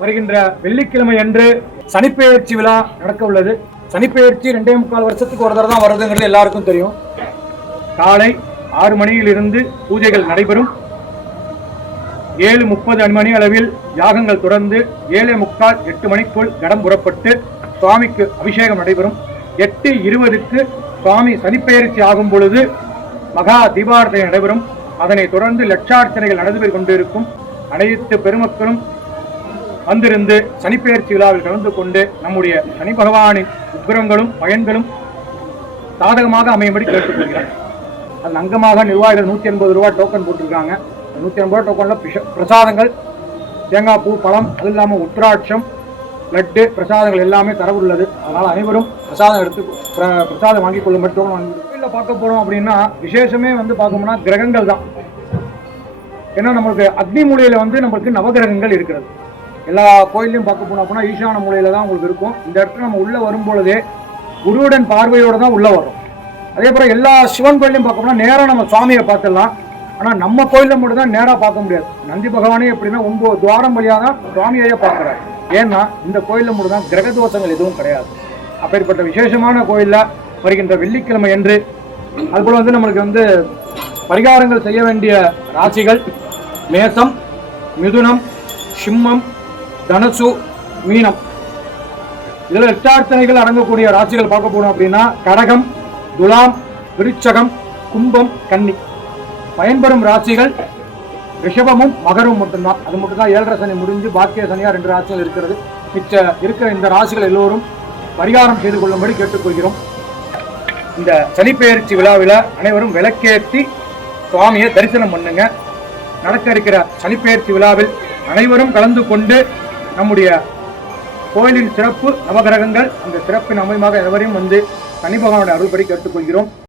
வருகின்ற வெள்ளிக்கிழமை அன்று சனிப்பெயர்ச்சி விழா நடக்க உள்ளது. சனிப்பெயர்ச்சி 2.25 வருஷத்துக்கு ஒரு தடவை தான் வருதுங்கிறது எல்லாருக்கும் தெரியும். காலை 6 மணியிலிருந்து பூஜைகள் நடைபெறும். 7:30 மணி அளவில் யாகங்கள் தொடர்ந்து 7:45 8 மணிக்குள் கடம் புறப்பட்டு சுவாமிக்கு அபிஷேகம் நடைபெறும். 8:20க்கு சுவாமி சனிப்பெயர்ச்சி ஆகும் பொழுது மகா தீபாரதனை நடைபெறும். அதனைத் தொடர்ந்து லட்சார்ச்சனைகள் நடைபெற்று கொண்டிருக்கும். அனைத்து பெருமக்களும் வந்திருந்து சனிப்பெயர்ச்சி விழாவில் கலந்து கொண்டு நம்முடைய சனி பகவானின் உக்கிரங்களும் பயன்களும் சாதகமாக அமையும்படி கேட்டுக்கொள்கிறார். அதன் அங்கமாக நிர்வாகிகள் 180 ரூபாய் டோக்கன் போட்டிருக்காங்க. 180 ரூபாய் டோக்கனில் பிரசாதங்கள், தேங்காய் பூ, பழம், அது இல்லாமல் உத்திராட்சம், லட்டு பிரசாதங்கள் எல்லாமே தரவுள்ளது. அதனால் அனைவரும் பிரசாதம் எடுத்து பிரசாதம் வாங்கி கொள்ளும் மட்டும் கோயிலில் பார்க்க போகிறோம் அப்படின்னா விசேஷமே பார்க்கணும்னா கிரகங்கள் தான். ஏன்னா நம்மளுக்கு அக்னி மூலையில் நம்மளுக்கு நவகிரகங்கள் இருக்கிறது. எல்லா கோயிலையும் பார்க்க போனோம் அப்படின்னா ஈசான மூலையில தான் உங்களுக்கு இருக்கும். இந்த இடத்துல நம்ம உள்ளே வரும்பொழுதே குருவுடன் பார்வையோடு தான் உள்ளே வரும். அதே போல் எல்லா சிவன் கோயிலையும் பார்க்க போனால் நேராக நம்ம சுவாமியை பார்த்துடலாம். ஆனால் நம்ம கோயிலில் மட்டும் தான் நேராக பார்க்க முடியாது. நந்தி பகவானே எப்படின்னா 9 துவாரம் வழியாக தான் சுவாமியையே பார்க்குறாரு. ஏன்னா இந்த கோயிலில் மட்டும் தான் கிரக தோஷங்கள் எதுவும் கிடையாது. அப்பேற்பட்ட விசேஷமான கோயிலில் வருகின்ற வெள்ளிக்கிழமை என்று அதுபோல் நம்மளுக்கு பரிகாரங்கள் செய்ய வேண்டிய ராசிகள் மேசம், மிதுனம், சிம்மம், தனுசு, மீனம். இதில் லட்சார்ச்சனைகள் அடங்கக்கூடிய ராசிகள் பார்க்க போனோம் அப்படின்னா கடகம், துலாம், விருச்சகம், கும்பம், கன்னி. பயன்பெறும் ராசிகள் ரிஷபமும் மகரும் மட்டும்தான். அது மட்டும்தான் 7.5 சனி முடிஞ்சு பாக்கிய சனியா 2 ராசிகள் இருக்கிறது. மிச்ச இருக்கிற இந்த ராசிகள் எல்லோரும் பரிகாரம் செய்து கொள்ளும்படி கேட்டுக்கொள்கிறோம். இந்த சனிப்பெயர்ச்சி விழாவில் அனைவரும் விளக்கேற்றி சுவாமியை தரிசனம் பண்ணுங்க. நடக்க இருக்கிற சனிப்பெயர்ச்சி விழாவில் அனைவரும் கலந்து கொண்டு நம்முடைய கோயிலின் சிறப்பு நவகிரகங்கள், அந்த சிறப்பின் அமையமாக எவரையும் சனி பகவானுடைய அருள்படி கேட்டுக்கொள்கிறோம்.